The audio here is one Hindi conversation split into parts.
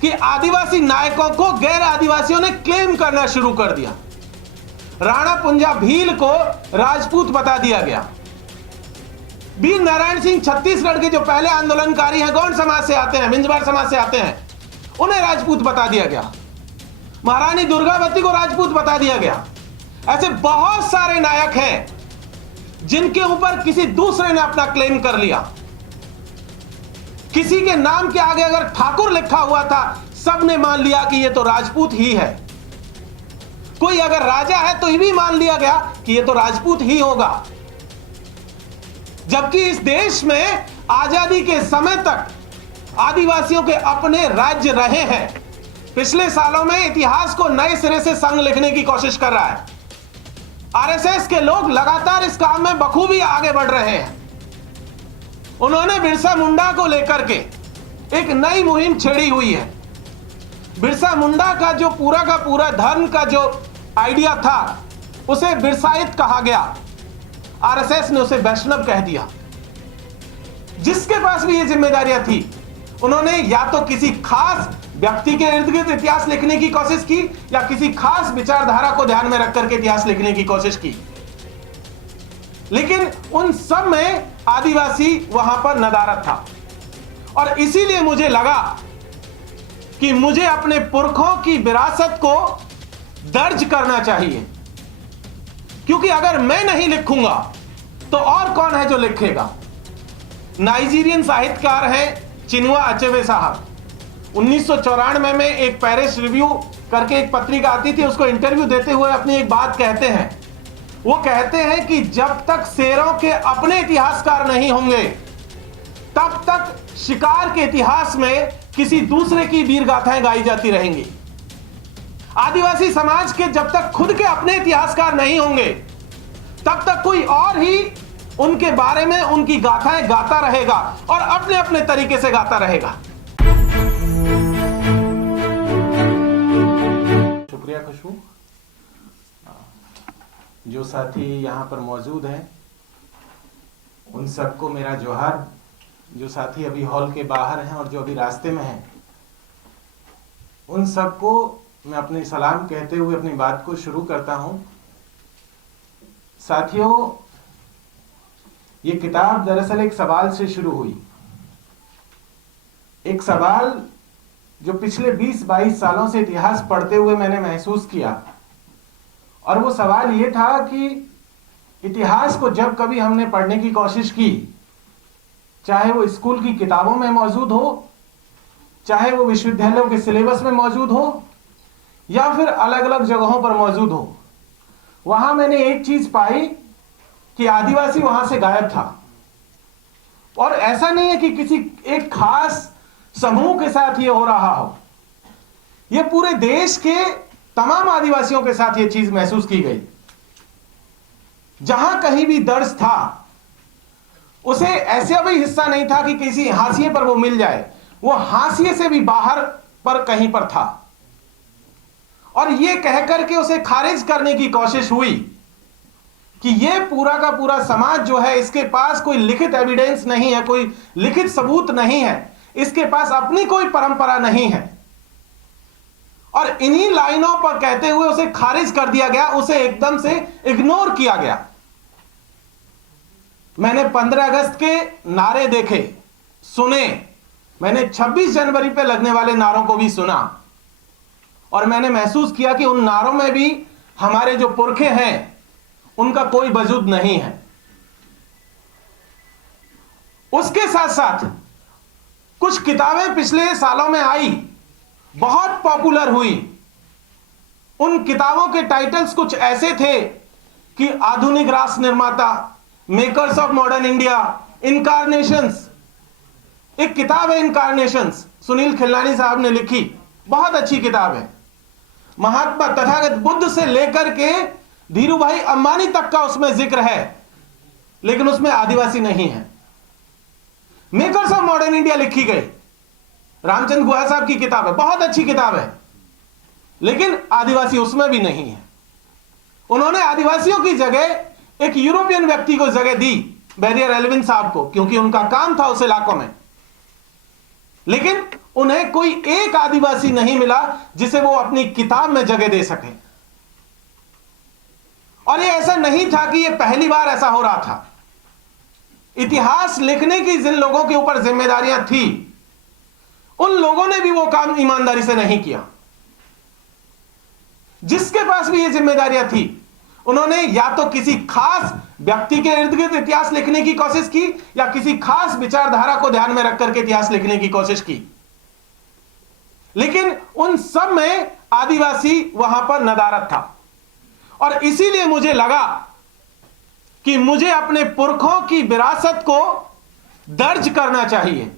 कि आदिवासी नायकों को गैर आदिवासियों ने क्लेम करना शुरू कर दिया। राणा पुंजा भील को राजपूत बता दिया गया। वीर नारायण सिंह छत्तीसगढ़ के जो पहले आंदोलनकारी हैं, गौंड समाज से आते हैं, बिंजवार समाज से आते हैं, उन्हें राजपूत बता दिया गया। महारानी दुर्गावती को राजपूत बता दिया गया। ऐसे बहुत सारे नायक हैं जिनके ऊपर किसी दूसरे ने अपना क्लेम कर लिया। किसी के नाम के आगे अगर ठाकुर लिखा हुआ था, सबने मान लिया कि यह तो राजपूत ही है। कोई अगर राजा है तो यह भी मान लिया गया कि यह तो राजपूत ही होगा। जबकि इस देश में आजादी के समय तक आदिवासियों के अपने राज्य रहे हैं। पिछले सालों में इतिहास को नए सिरे से संग लिखने की कोशिश कर रहा है। आरएसएस के लोग लगातार इस काम में बखूबी आगे बढ़ रहे हैं। उन्होंने बिरसा मुंडा को लेकर के एक नई मुहिम छेड़ी हुई है। बिरसा मुंडा का जो पूरा का पूरा धर्म का जो आइडिया था, उसे बिरसाइत कहा गया। आरएसएस ने उसे वैष्णव कह दिया। जिसके पास भी ये जिम्मेदारियां थी, उन्होंने या तो किसी खास व्यक्ति के इर्द गिर्द इतिहास लिखने की कोशिश की या किसी खास विचारधारा को ध्यान में रख करके इतिहास लिखने की कोशिश की। लेकिन उन सब में आदिवासी वहां पर नदारद था। और इसीलिए मुझे लगा कि मुझे अपने पुरखों की विरासत को दर्ज करना चाहिए, क्योंकि अगर मैं नहीं लिखूंगा तो और कौन है जो लिखेगा। नाइजीरियन साहित्यकार हैं चिनुआ अचेबे साहब। 1994 में एक पेरिस रिव्यू करके एक पत्रिका आती थी, उसको इंटरव्यू देते हुए अपनी एक बात कहते हैं। वो कहते हैं कि जब तक शेरों के अपने इतिहासकार नहीं होंगे, तब तक शिकार के इतिहास में किसी दूसरे की वीर गाथाएं गाई जाती रहेंगी। आदिवासी समाज के जब तक खुद के अपने इतिहासकार नहीं होंगे, तब तक कोई और ही उनके बारे में उनकी गाथाएं गाता रहेगा और अपने अपने तरीके से गाता रहेगा। शुक्रिया खुशबू। जो साथी यहां पर मौजूद हैं, उन सबको मेरा जोहार। जो साथी अभी हॉल के बाहर हैं और जो अभी रास्ते में हैं, उन सबको मैं अपने सलाम कहते हुए अपनी बात को शुरू करता हूं। साथियों, ये किताब दरअसल एक सवाल से शुरू हुई। एक सवाल जो पिछले 20-22 सालों से इतिहास पढ़ते हुए मैंने महसूस किया। और वो सवाल ये था कि इतिहास को जब कभी हमने पढ़ने की कोशिश की, चाहे वो स्कूल की किताबों में मौजूद हो, चाहे वो विश्वविद्यालयों के सिलेबस में मौजूद हो, या फिर अलग अलग जगहों पर मौजूद हो, वहां मैंने एक चीज पाई कि आदिवासी वहां से गायब था। और ऐसा नहीं है कि किसी एक खास समूह के साथ ये हो रहा हो, ये पूरे देश के तमाम आदिवासियों के साथ ये चीज महसूस की गई। जहां कहीं भी दर्ज था, उसे ऐसा भी हिस्सा नहीं था कि किसी हाशिए पर वो मिल जाए। वो हाशिए से भी बाहर पर कहीं पर था। और ये कहकर के उसे खारिज करने की कोशिश हुई कि ये पूरा का पूरा समाज जो है, इसके पास कोई लिखित एविडेंस नहीं है, कोई लिखित सबूत नहीं है, इसके पास अपनी कोई परंपरा नहीं है। और इन्हीं लाइनों पर कहते हुए उसे खारिज कर दिया गया, उसे एकदम से इग्नोर किया गया। मैंने 15 अगस्त के नारे देखे, सुने, मैंने 26 जनवरी पे लगने वाले नारों को भी सुना, और मैंने महसूस किया कि उन नारों में भी हमारे जो पुरखे हैं उनका कोई वजूद नहीं है। उसके साथ साथ कुछ किताबें पिछले सालों में आई, बहुत पॉपुलर हुई। उन किताबों के टाइटल्स कुछ ऐसे थे कि आधुनिक राष्ट्र निर्माता, makers of modern India, incarnations. एक किताब है इनकारनेशंस, सुनील खिल्लानी साहब ने लिखी, बहुत अच्छी किताब है। महात्मा तथागत बुद्ध से लेकर के धीरूभाई अंबानी तक का उसमें जिक्र है, लेकिन उसमें आदिवासी नहीं है। मेकर्स ऑफ मॉडर्न इंडिया लिखी गई, रामचंद्र गुहा साहब की किताब है, बहुत अच्छी किताब है, लेकिन आदिवासी उसमें भी नहीं है। उन्होंने आदिवासियों की जगह एक यूरोपियन व्यक्ति को जगह दी, बैरियर एल्विन साहब को, क्योंकि उनका काम था उस इलाकों में। लेकिन उन्हें कोई एक आदिवासी नहीं मिला जिसे वो अपनी किताब में जगह दे सके। और ये ऐसा नहीं था कि ये पहली बार ऐसा हो रहा था। इतिहास लिखने की जिन लोगों के ऊपर जिम्मेदारियां थी, उन लोगों ने भी वो काम ईमानदारी से नहीं किया। जिसके पास भी ये जिम्मेदारियां थी, उन्होंने या तो किसी खास व्यक्ति के इर्द गिर्द इतिहास लिखने की कोशिश की, या किसी खास विचारधारा को ध्यान में रख करके इतिहास लिखने की कोशिश की। लेकिन उन सब में आदिवासी वहां पर नदारद था। और इसीलिए मुझे लगा कि मुझे अपने पुरखों की विरासत को दर्ज करना चाहिए,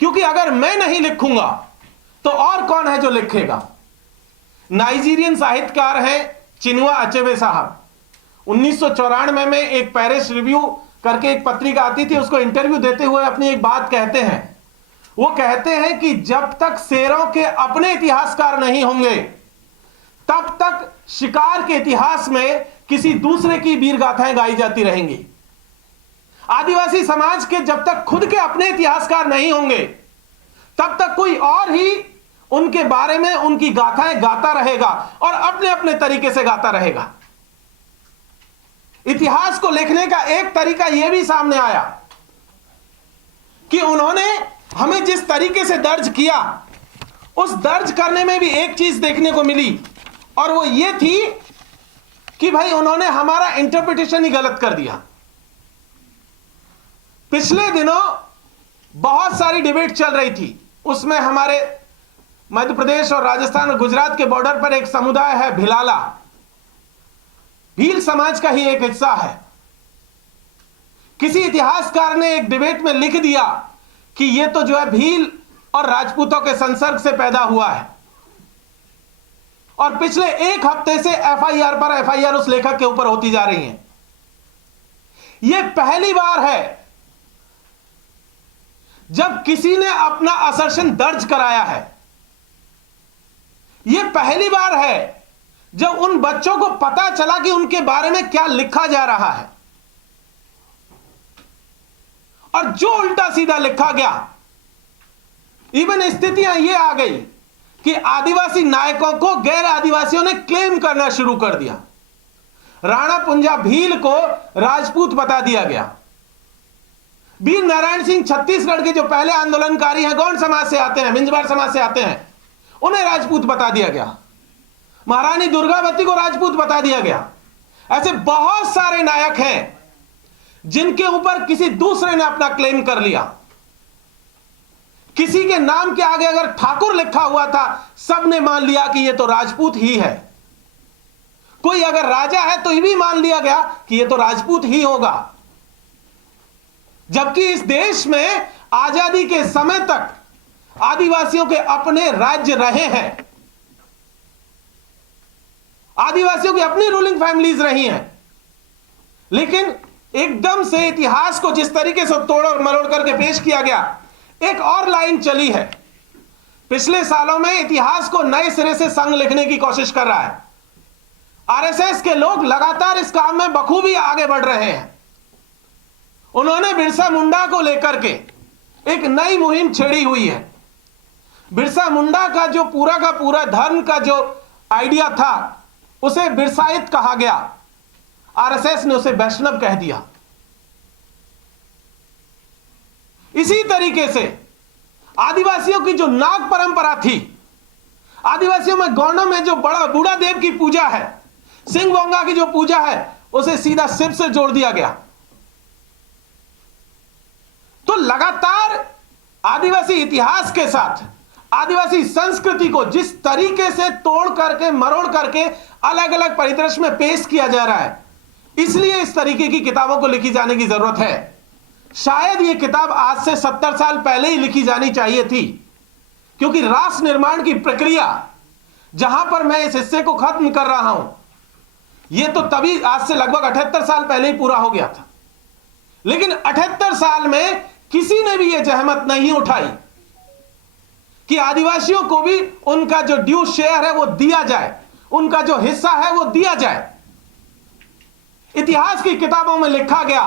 क्योंकि अगर मैं नहीं लिखूंगा तो और कौन है जो लिखेगा। नाइजीरियन साहित्यकार हैं चिनुआ अचेबे साहब। 1994 में एक पेरिस रिव्यू करके एक पत्रिका आती थी, उसको इंटरव्यू देते हुए अपनी एक बात कहते हैं। वो कहते हैं कि जब तक शेरों के अपने इतिहासकार नहीं होंगे, तब तक शिकार के इतिहास में किसी दूसरे की वीर गाथाएं गाई जाती रहेंगी। आदिवासी समाज के जब तक खुद के अपने इतिहासकार नहीं होंगे, तब तक कोई और ही उनके बारे में उनकी गाथाएं गाता रहेगा और अपने अपने तरीके से गाता रहेगा। इतिहास को लिखने का एक तरीका यह भी सामने आया कि उन्होंने हमें जिस तरीके से दर्ज किया, उस दर्ज करने में भी एक चीज देखने को मिली, और वो ये थी कि भाई उन्होंने हमारा इंटरप्रिटेशन ही गलत कर दिया। पिछले दिनों बहुत सारी डिबेट चल रही थी, उसमें हमारे मध्य प्रदेश और राजस्थान और गुजरात के बॉर्डर पर एक समुदाय है भिलाला, भील समाज का ही एक हिस्सा है। किसी इतिहासकार ने एक डिबेट में लिख दिया कि यह तो जो है भील और राजपूतों के संसर्ग से पैदा हुआ है, और पिछले एक हफ्ते से एफआईआर पर एफआईआर उस लेखक के ऊपर होती जा रही है। यह पहली बार है जब किसी ने अपना असर्शन दर्ज कराया है। यह पहली बार है जब उन बच्चों को पता चला कि उनके बारे में क्या लिखा जा रहा है, और जो उल्टा सीधा लिखा गया। इवन स्थितियां यह आ गई कि आदिवासी नायकों को गैर आदिवासियों ने क्लेम करना शुरू कर दिया। राणा पुंजा भील को राजपूत बता दिया गया। वीर नारायण सिंह छत्तीसगढ़ के जो पहले आंदोलनकारी हैं, गौंड समाज से आते हैं, मिंजबार समाज से आते हैं, उन्हें राजपूत बता दिया गया। महारानी दुर्गावती को राजपूत बता दिया गया। ऐसे बहुत सारे नायक हैं जिनके ऊपर किसी दूसरे ने अपना क्लेम कर लिया। किसी के नाम के आगे अगर ठाकुर लिखा हुआ था, सबने मान लिया कि यह तो राजपूत ही है। कोई अगर राजा है तो यह भी मान लिया गया कि यह तो राजपूत ही होगा। जबकि इस देश में आजादी के समय तक आदिवासियों के अपने राज्य रहे हैं, आदिवासियों की अपनी रूलिंग फैमिलीज रही हैं, लेकिन एकदम से इतिहास को जिस तरीके से तोड़ और मरोड़ करके पेश किया गया, एक और लाइन चली है। पिछले सालों में इतिहास को नए सिरे से संग लिखने की कोशिश कर रहा है। आरएसएस के लोग लगातार इस काम में बखूबी आगे बढ़ रहे हैं। उन्होंने बिरसा मुंडा को लेकर के एक नई मुहिम छेड़ी हुई है। बिरसा मुंडा का जो पूरा का पूरा धर्म का जो आइडिया था, उसे बिरसाइत कहा गया। आरएसएस ने उसे वैष्णव कह दिया। इसी तरीके से आदिवासियों की जो नाग परंपरा थी, आदिवासियों में गौंडों में जो बड़ा बूढ़ा देव की पूजा है, सिंह बोंगा की जो पूजा है, उसे सीधा शिव से जोड़ दिया गया। तो लगातार आदिवासी इतिहास के साथ आदिवासी संस्कृति को जिस तरीके से तोड़ करके मरोड़ करके अलग अलग परिदृश्य में पेश किया जा रहा है, इसलिए इस तरीके की किताबों को लिखी जाने की जरूरत है। शायद यह किताब आज से 70 साल पहले ही लिखी जानी चाहिए थी, क्योंकि राष्ट्र निर्माण की प्रक्रिया जहां पर मैं इस हिस्से को खत्म कर रहा हूं, यह तो तभी आज से लगभग 78 साल पहले ही पूरा हो गया था। लेकिन 78 साल में किसी ने भी यह जहमत नहीं उठाई कि आदिवासियों को भी उनका जो ड्यू शेयर है वो दिया जाए, उनका जो हिस्सा है वो दिया जाए। इतिहास की किताबों में लिखा गया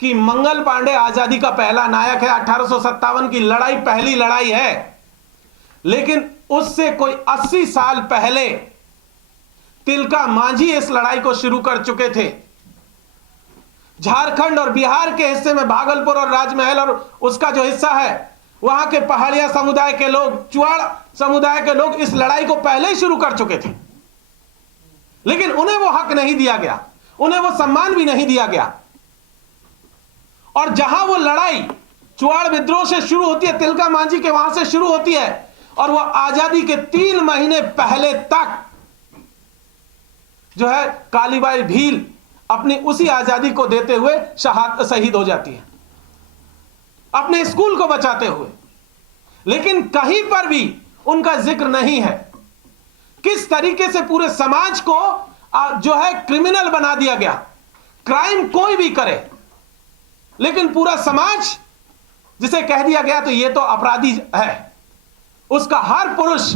कि मंगल पांडे आजादी का पहला नायक है, 1857 की लड़ाई पहली लड़ाई है, लेकिन उससे कोई 80 साल पहले तिलका मांझी इस लड़ाई को शुरू कर चुके थे। झारखंड और बिहार के हिस्से में भागलपुर और राजमहल और उसका जो हिस्सा है, वहां के पहाड़िया समुदाय के लोग, चुआड़ समुदाय के लोग इस लड़ाई को पहले ही शुरू कर चुके थे, लेकिन उन्हें वो हक नहीं दिया गया, उन्हें वो सम्मान भी नहीं दिया गया। और जहां वो लड़ाई चुआड़ विद्रोह से शुरू होती है, तिलका मांझी के वहां से शुरू होती है, और वो आजादी के 3 महीने पहले तक जो है कालीबाई भील अपनी उसी आजादी को देते हुए शहीद हो जाती है, अपने स्कूल को बचाते हुए। लेकिन कहीं पर भी उनका जिक्र नहीं है। किस तरीके से पूरे समाज को जो है क्रिमिनल बना दिया गया। क्राइम कोई भी करे, लेकिन पूरा समाज जिसे कह दिया गया तो ये तो अपराधी है, उसका हर पुरुष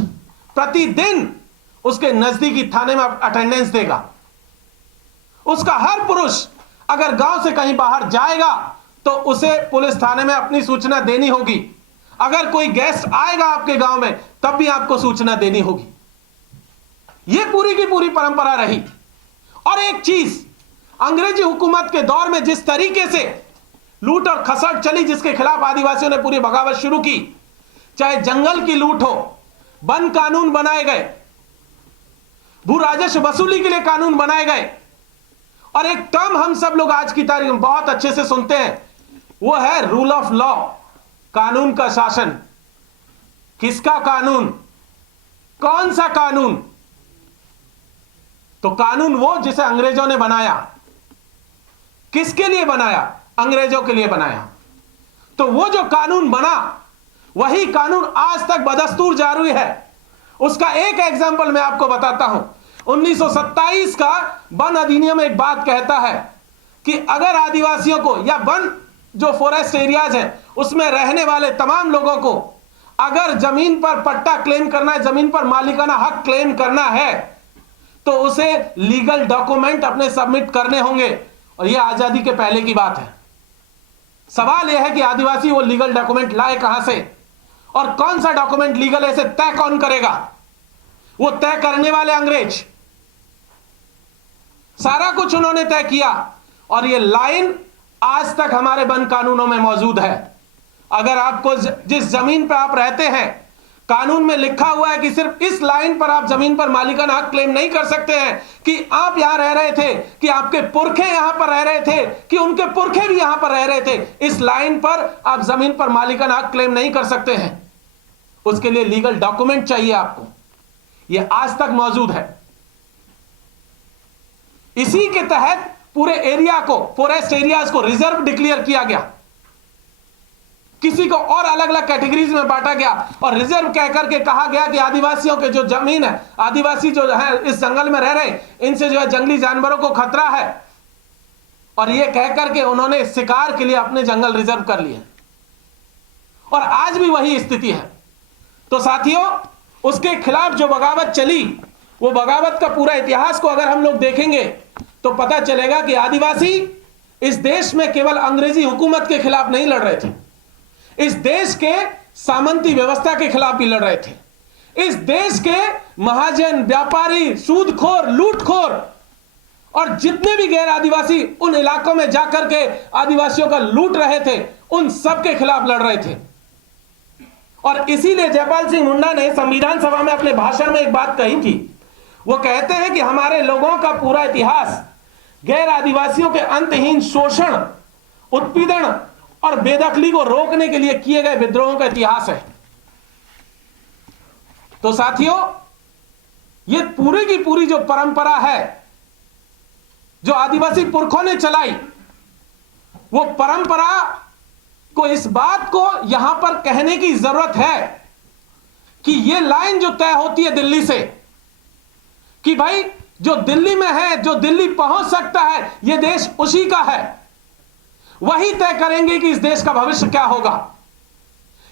प्रतिदिन उसके नजदीकी थाने में अटेंडेंस देगा। उसका हर पुरुष अगर गांव से कहीं बाहर जाएगा तो उसे पुलिस थाने में अपनी सूचना देनी होगी। अगर कोई गेस्ट आएगा आपके गांव में तब भी आपको सूचना देनी होगी। यह पूरी की पूरी परंपरा रही। और एक चीज, अंग्रेजी हुकूमत के दौर में जिस तरीके से लूट और खसट चली, जिसके खिलाफ आदिवासियों ने पूरी बगावत शुरू की, चाहे जंगल की लूट हो, वन कानून बनाए गए, भू राजस्व वसूली के लिए कानून बनाए गए, और एक टर्म हम सब लोग आज की तारीख में बहुत अच्छे से सुनते हैं, वो है रूल ऑफ लॉ, कानून का शासन। किसका कानून? कौन सा कानून? तो कानून वो जिसे अंग्रेजों ने बनाया। किसके लिए बनाया? अंग्रेजों के लिए बनाया। तो वो जो कानून बना, वही कानून आज तक बदस्तूर जारी है। उसका एक एग्जांपल मैं आपको बताता हूं। 1927 का वन अधिनियम एक बात कहता है कि अगर आदिवासियों को या वन जो फॉरेस्ट एरियाज है उसमें रहने वाले तमाम लोगों को अगर जमीन पर पट्टा क्लेम करना है, जमीन पर मालिकाना हक क्लेम करना है, तो उसे लीगल डॉक्यूमेंट अपने सबमिट करने होंगे। और यह आजादी के पहले की बात है। सवाल यह है कि आदिवासी वो लीगल डॉक्यूमेंट लाए कहां से, और कौन सा डॉक्यूमेंट लीगल है, इसे तय कौन करेगा? वो तय करने वाले अंग्रेज। सारा कुछ उन्होंने तय किया, और ये लाइन आज तक हमारे वन कानूनों में मौजूद है। अगर आपको जिस जमीन पर आप रहते हैं, कानून में लिखा हुआ है कि सिर्फ इस लाइन पर आप जमीन पर मालिकाना हक क्लेम नहीं कर सकते हैं कि आप यहां रह रहे थे, कि आपके पुरखे यहां पर रह रहे थे, कि उनके पुरखे भी यहां पर रह रहे थे। इस लाइन पर आप जमीन पर मालिकाना हक क्लेम नहीं कर सकते हैं। उसके लिए लीगल डॉक्यूमेंट चाहिए आपको। यह आज तक मौजूद है। इसी के तहत पूरे एरिया को, फॉरेस्ट एरियाज को रिजर्व डिक्लेयर किया गया। किसी को और अलग अलग कैटेगरीज में बांटा गया और रिजर्व कह करके कहा गया कि आदिवासियों के जो जमीन है, आदिवासी जो है इस जंगल में रह रहे, इनसे जो है जंगली जानवरों को खतरा है, और यह कह करके उन्होंने शिकार के लिए अपने जंगल रिजर्व कर लिए। और आज भी वही स्थिति है। तो साथियों, उसके खिलाफ जो बगावत चली, वो बगावत का पूरा इतिहास को अगर हम लोग देखेंगे तो पता चलेगा कि आदिवासी इस देश में केवल अंग्रेजी हुकूमत के खिलाफ नहीं लड़ रहे थे, इस देश के सामंती व्यवस्था के खिलाफ भी लड़ रहे थे। इस देश के महाजन, व्यापारी, सूदखोर, लूटखोर और जितने भी गैर आदिवासी उन इलाकों में जाकर के आदिवासियों का लूट रहे थे, उन सब के खिलाफ लड़ रहे थे। और इसीलिए जयपाल सिंह मुंडा ने संविधान सभा में अपने भाषण में एक बात कही थी। वो कहते हैं कि हमारे लोगों का पूरा इतिहास गैर आदिवासियों के अंतहीन शोषण, उत्पीड़न और बेदखली को रोकने के लिए किए गए विद्रोहों का इतिहास है। तो साथियों, ये पूरी की पूरी जो परंपरा है जो आदिवासी पुरखों ने चलाई, वो परंपरा को इस बात को यहां पर कहने की जरूरत है कि ये लाइन जो तय होती है दिल्ली से, कि भाई जो दिल्ली में है, जो दिल्ली पहुंच सकता है, यह देश उसी का है, वही तय करेंगे कि इस देश का भविष्य क्या होगा।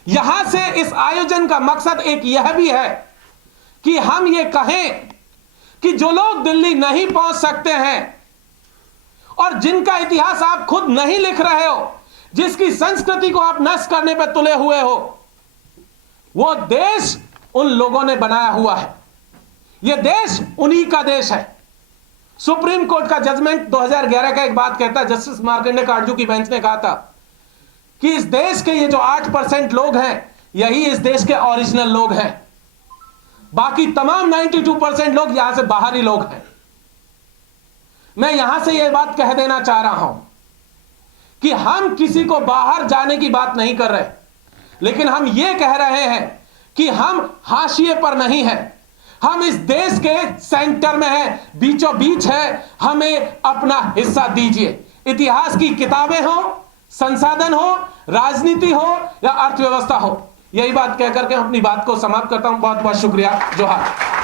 यहां से इस आयोजन का मकसद एक यह भी है कि हम ये कहें कि जो लोग दिल्ली नहीं पहुंच सकते हैं और जिनका इतिहास आप खुद नहीं लिख रहे हो, जिसकी संस्कृति को आप नष्ट करने पर तुले हुए हो, वो देश उन लोगों ने बनाया हुआ है। यह देश उन्हीं का देश है। सुप्रीम कोर्ट का जजमेंट 2011 का एक बात कहता है, जस्टिस मार्कंडे काटजू की बेंच ने कहा था कि इस देश के ये जो 8% लोग हैं, यही इस देश के ओरिजिनल लोग हैं। बाकी तमाम 92% लोग यहां से बाहरी लोग हैं। मैं यहां से यह बात कह देना चाह रहा हूं कि हम किसी को बाहर जाने की बात नहीं कर रहे, लेकिन हम यह कह रहे हैं कि हम हाशिए पर नहीं हैं। हम इस देश के सेंटर में हैं, बीचों बीच है। हमें अपना हिस्सा दीजिए। इतिहास की किताबें हो, संसाधन हो, राजनीति हो या अर्थव्यवस्था हो। यही बात कहकर के हम अपनी बात को समाप्त करता हूं। बहुत बहुत शुक्रिया। जोहार।